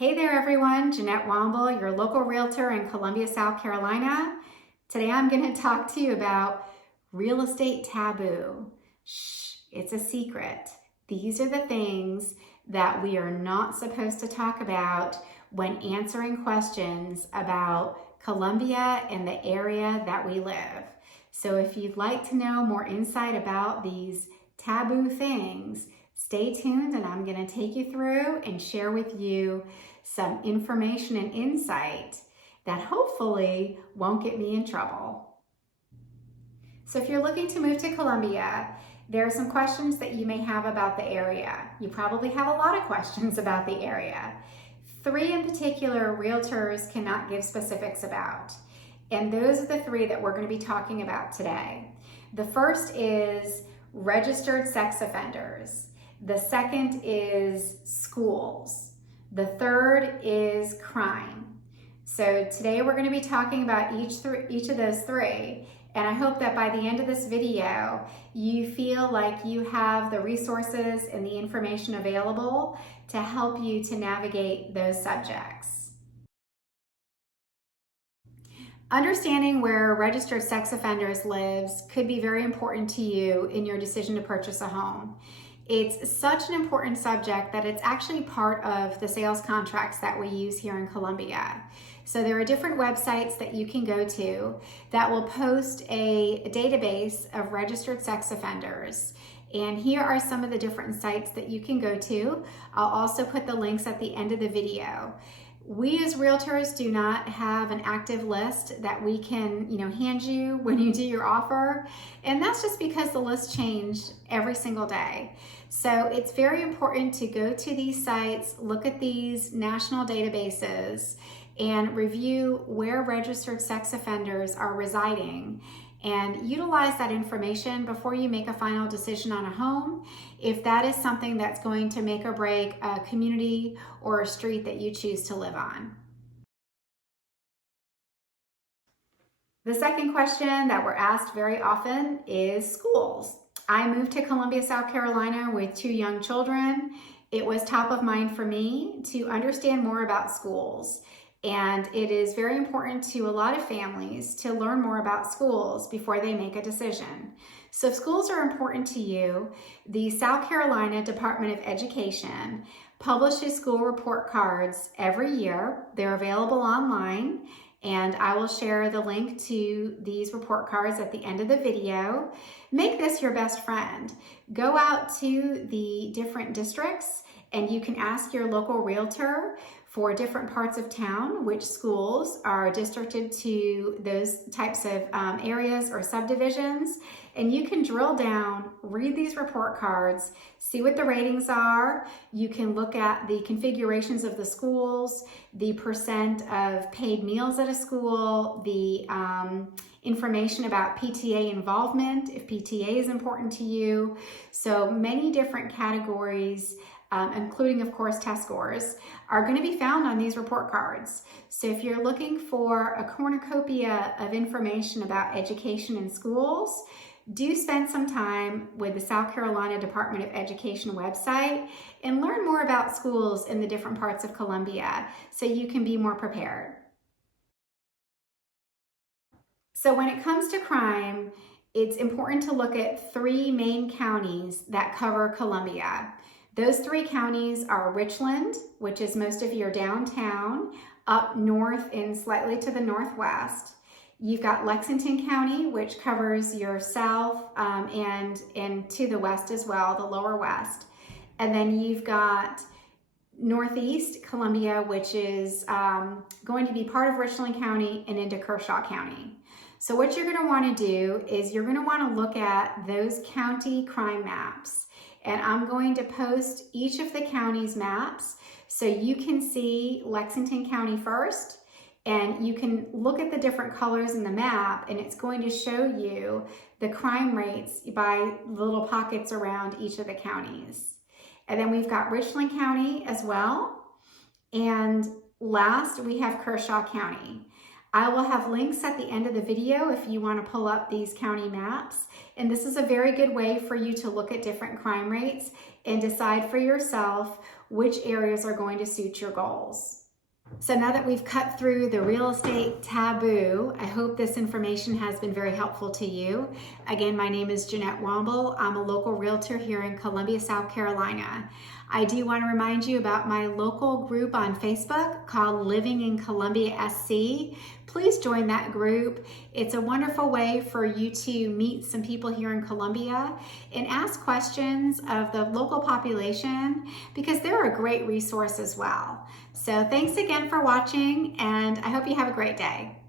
Hey there everyone, Jeannette Womble, your local realtor in Columbia, South Carolina. Today I'm going to talk to you about real estate taboo. Shh, it's a secret. These are the things that we are not supposed to talk about when answering questions about Columbia and the area that we live. So if you'd like to know more insight about these taboo things, stay tuned and I'm going to take you through and share with you some information and insight that hopefully won't get me in trouble. So if you're looking to move to Columbia, there are some questions that you may have about the area. You probably have a lot of questions about the area. 3 in particular realtors cannot give specifics about. And those are the 3 that we're going to be talking about today. The first is registered sex offenders. The second is schools. The third is crime. So today we're going to be talking about each of those 3. And I hope that by the end of this video, you feel like you have the resources and the information available to help you to navigate those subjects. Understanding where registered sex offenders lives could be very important to you in your decision to purchase a home. It's such an important subject that it's actually part of the sales contracts that we use here in Columbia. So there are different websites that you can go to that will post a database of registered sex offenders. And here are some of the different sites that you can go to. I'll also put the links at the end of the video. We as realtors do not have an active list that we can, hand you when you do your offer. And that's just because the lists change every single day. So it's very important to go to these sites, look at these national databases, and review where registered sex offenders are residing and utilize that information before you make a final decision on a home, if that is something that's going to make or break a community or a street that you choose to live on. The second question that we're asked very often is schools. I moved to Columbia, South Carolina with 2 young children. It was top of mind for me to understand more about schools. And it is very important to a lot of families to learn more about schools before they make a decision. So if schools are important to you, the South Carolina Department of Education publishes school report cards every year. They're available online, and I will share the link to these report cards at the end of the video. Make this your best friend. Go out to the different districts and you can ask your local realtor for different parts of town which schools are districted to those types of areas or subdivisions. And you can drill down, read these report cards, see what the ratings are. You can look at the configurations of the schools, the percent of paid meals at a school, the information about PTA involvement, if PTA is important to you. So many different categories, including, of course, test scores, are going to be found on these report cards. So if you're looking for a cornucopia of information about education in schools, do spend some time with the South Carolina Department of Education website and learn more about schools in the different parts of Columbia so you can be more prepared. So when it comes to crime, it's important to look at 3 main counties that cover Columbia. Those 3 counties are Richland, which is most of your downtown, up north and slightly to the northwest. You've got Lexington County, which covers your south and to the west as well, the lower west. And then you've got northeast Columbia, which is going to be part of Richland County and into Kershaw County. So what you're going to want to do is you're going to want to look at those county crime maps. And I'm going to post each of the county's maps so you can see Lexington County first, and you can look at the different colors in the map, and it's going to show you the crime rates by little pockets around each of the counties. And then we've got Richland County as well. And last, we have Kershaw County. I will have links at the end of the video if you want to pull up these county maps. And this is a very good way for you to look at different crime rates and decide for yourself which areas are going to suit your goals. So now that we've cut through the real estate taboo, I hope this information has been very helpful to you. Again, my name is Jeannette Womble. I'm a local realtor here in Columbia, South Carolina. I do want to remind you about my local group on Facebook called Living in Columbia SC. Please join that group. It's a wonderful way for you to meet some people here in Columbia and ask questions of the local population because they're a great resource as well. So thanks again for watching, and I hope you have a great day.